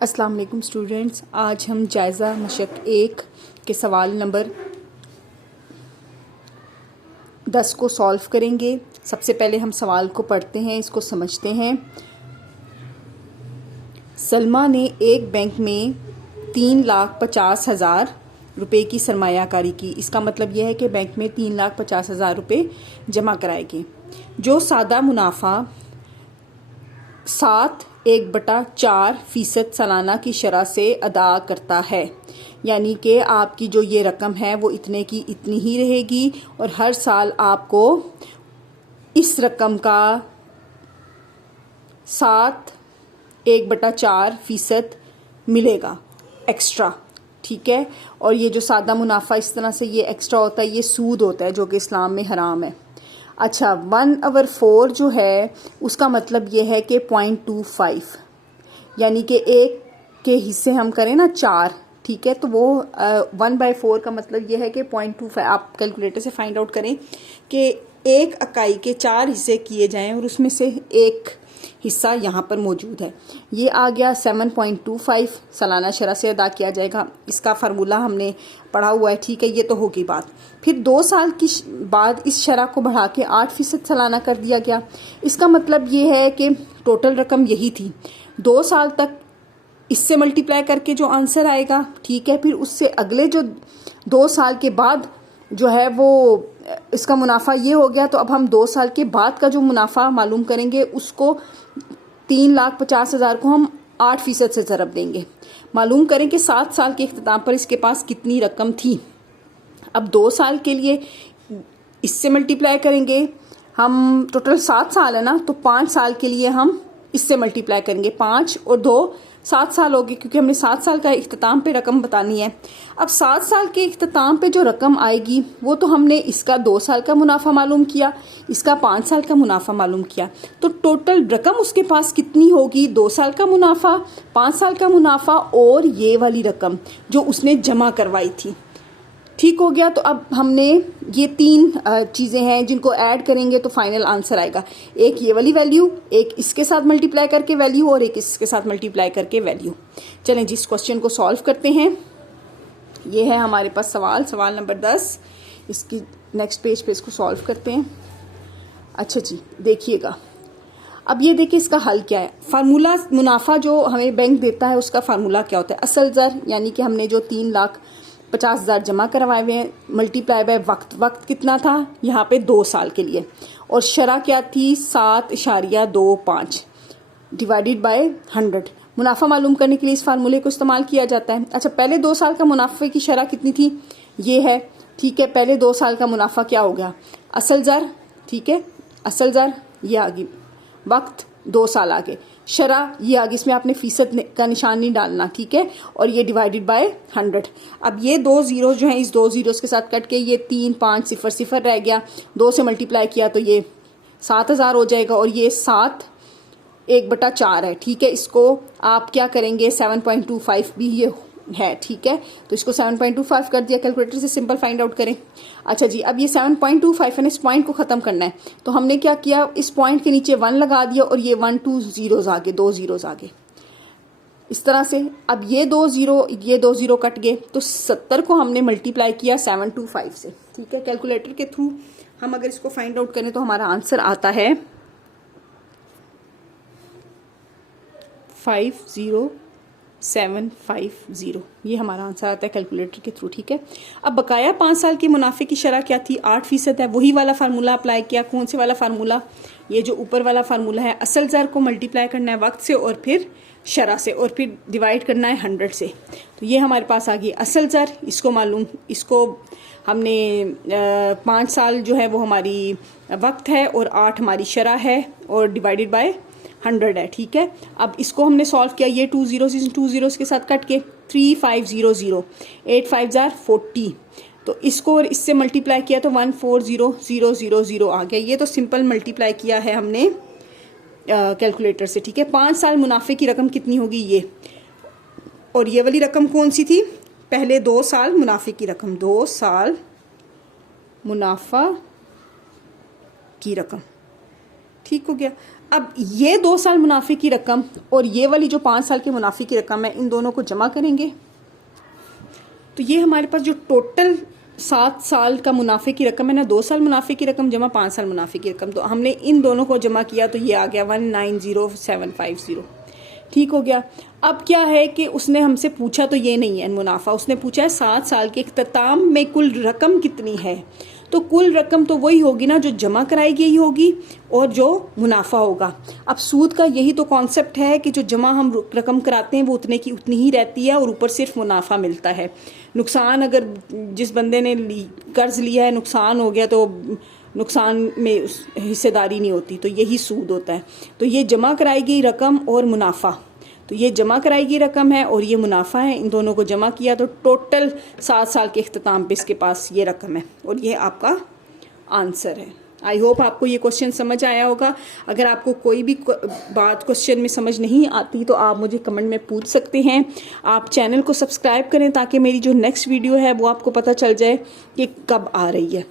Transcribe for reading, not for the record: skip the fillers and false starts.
अस्सलाम वालेकुम स्टूडेंट्स, आज हम जायज़ा मशक 1 के सवाल नंबर 10 को सॉल्व करेंगे। सबसे पहले हम सवाल को पढ़ते हैं, इसको समझते हैं। सलमा ने एक बैंक में 3,50,000 रुपये की सरमायाकारी की। इसका मतलब यह है कि बैंक में 3,50,000 रुपये जमा कराएंगे। जो सादा मुनाफा 7/4% सालाना की शरह से अदा करता है, यानी कि आपकी जो ये रकम है वो इतने की इतनी ही रहेगी और हर साल आपको इस रकम का 7/4% मिलेगा एक्स्ट्रा। ठीक है। और ये जो सादा मुनाफा इस तरह से ये एक्स्ट्रा होता है, ये सूद होता है जो कि इस्लाम में हराम है। अच्छा, 1/4 जो है उसका मतलब ये है कि 0.25, यानी कि एक के हिस्से हम करें ना 4, ठीक है, तो वो 1/4 का मतलब ये है कि 0.25। आप कैलकुलेटर से फाइंड आउट करें कि एक इकाई के 4 हिस्से किए जाएं और उसमें से एक हिस्सा यहाँ पर मौजूद है। ये आ गया 7.25 सालाना शरह से अदा किया जाएगा। इसका फार्मूला हमने पढ़ा हुआ है, ठीक है, ये तो होगी बात। फिर 2 साल की बाद इस शरह को बढ़ा के 8% सालाना कर दिया गया। इसका मतलब ये है कि टोटल रकम यही थी। 2 साल तक इससे मल्टीप्लाई करके जो आंसर आएगा, ठीक है, फिर उससे अगले जो 2 साल के बाद जो है वो इसका मुनाफा ये हो गया। तो अब हम 2 साल के बाद का जो मुनाफा मालूम करेंगे उसको 3,50,000 को हम 8% से ज़रब देंगे। मालूम करें कि 7 साल के इख्तिताम पर इसके पास कितनी रकम थी। अब 2 साल के लिए इससे मल्टीप्लाई करेंगे हम, टोटल 7 साल है ना, तो 5 साल के लिए हम इससे मल्टीप्लाई करेंगे। 5 और 2 7 साल हो गए, क्योंकि हमने 7 साल का इख्तिताम पे रकम बतानी है। अब 7 साल के इख्तिताम पे जो रकम आएगी वो तो हमने इसका 2 साल का मुनाफा मालूम किया, इसका 5 साल का मुनाफा मालूम किया, तो टोटल रकम उसके पास कितनी होगी? 2 साल का मुनाफा, 5 साल का मुनाफा और ये वाली रकम जो उसने जमा करवाई थी। ठीक हो गया। तो अब हमने ये 3 चीज़ें हैं जिनको ऐड करेंगे तो फाइनल आंसर आएगा। एक ये वाली वैल्यू, एक इसके साथ मल्टीप्लाई करके वैल्यू और एक इसके साथ मल्टीप्लाई करके वैल्यू। चलें जिस क्वेश्चन को सॉल्व करते हैं। ये है हमारे पास सवाल नंबर 10। इसकी नेक्स्ट पेज पे इसको सॉल्व करते हैं। अच्छा जी, देखिएगा। अब ये देखिए इसका हल क्या है। फार्मूला मुनाफा जो हमें बैंक देता है उसका फार्मूला क्या होता है? असल ज़र, यानी कि हमने जो 3,50,000 जमा करवाए हुए हैं, मल्टीप्लाई बाय वक्त कितना था यहाँ पे 2 साल के लिए, और शरह क्या थी 7.25 डिवाइडेड बाय 100। मुनाफा मालूम करने के लिए इस फार्मूले को इस्तेमाल किया जाता है। अच्छा, पहले 2 साल का मुनाफे की शरह कितनी थी? ये है, ठीक है। पहले 2 साल का मुनाफा क्या हो गया? असल ज़र, ठीक है, असल ज़र ये आ गई, वक्त 2 साल आगे, शरह ये आगे, इसमें आपने फीसद का निशान नहीं डालना, ठीक है, और ये डिवाइडेड बाय 100। अब ये 2 जीरो जो हैं इस 2 जीरोस के साथ कट के ये 3,5,0,0 रह गया। 2 से मल्टीप्लाई किया तो ये 7,000 हो जाएगा और ये 7/4 है, ठीक है। इसको आप क्या करेंगे, 7.25 भी ये है, ठीक है, तो इसको 7.25 कर दिया। कैलकुलेटर से सिंपल फाइंड आउट करें। अच्छा जी, अब ये 7.25 है, इस पॉइंट को ख़त्म करना है, तो हमने क्या किया, इस पॉइंट के नीचे 1 लगा दिया और ये 1 2 जीरोस आगे, 2 जीरोस आगे, इस तरह से। अब ये 2 जीरो कट गए, तो 70 को हमने मल्टीप्लाई किया 725 से, ठीक है। कैलकुलेटर के थ्रू हम अगर इसको फाइंड आउट करें तो हमारा आंसर आता है 50750। ये हमारा आंसर आता है कैलकुलेटर के थ्रू, ठीक है। अब बकाया 5 साल के मुनाफे की शरह क्या थी? 8% है। वही वाला फार्मूला अप्लाई किया। कौन से वाला फार्मूला? ये जो ऊपर वाला फार्मूला है। असल ज़र को मल्टीप्लाई करना है वक्त से और फिर शरह से और फिर डिवाइड करना है 100 से। तो ये हमारे पास आ गई असल ज़र। इसको हमने 5 साल जो है वो हमारी वक्त है और 8 हमारी शरह है और डिवाइडेड बाय 100 है, ठीक है। अब इसको हमने सॉल्व किया, ये 2 जीरोस के साथ कट के 3500, 8 5 जार 40, तो इसको और इससे मल्टीप्लाई किया तो 140000 आ गया। ये तो सिंपल मल्टीप्लाई किया है हमने कैलकुलेटर से, ठीक है। 5 साल मुनाफे की रकम कितनी होगी? ये, और ये वाली रकम कौन सी थी? पहले 2 साल मुनाफे की रकम, 2 साल मुनाफा की रकम, ठीक हो गया। अब ये 2 साल मुनाफे की रकम और ये वाली जो 5 साल के मुनाफे की रकम है, इन दोनों को जमा करेंगे तो ये हमारे पास जो टोटल 7 साल का मुनाफे की रकम है ना, 2 साल मुनाफे की रकम जमा 5 साल मुनाफे की रकम, तो हमने इन दोनों को जमा किया तो ये आ गया 190750। ठीक हो गया। अब क्या है कि उसने हमसे पूछा तो ये नहीं है मुनाफा, उसने पूछा है 7 साल के इख्तिताम में कुल रकम कितनी है। तो कुल रकम तो वही होगी ना जो जमा कराई गई होगी और जो मुनाफा होगा। अब सूद का यही तो कॉन्सेप्ट है कि जो जमा हम रकम कराते हैं वो उतने की उतनी ही रहती है और ऊपर सिर्फ मुनाफा मिलता है। नुकसान अगर जिस बंदे ने कर्ज लिया है नुकसान हो गया तो नुकसान में हिस्सेदारी नहीं होती, तो यही सूद होता है। तो ये जमा कराई गई रकम और मुनाफा, तो ये जमा कराई गई रकम है और ये मुनाफा है, इन दोनों को जमा किया तो टोटल 7 साल के इख्तिताम पे इसके पास ये रकम है और ये आपका आंसर है। आई होप आपको ये क्वेश्चन समझ आया होगा। अगर आपको कोई भी बात क्वेश्चन में समझ नहीं आती तो आप मुझे कमेंट में पूछ सकते हैं। आप चैनल को सब्सक्राइब करें ताकि मेरी जो नेक्स्ट वीडियो है वो आपको पता चल जाए कि कब आ रही है।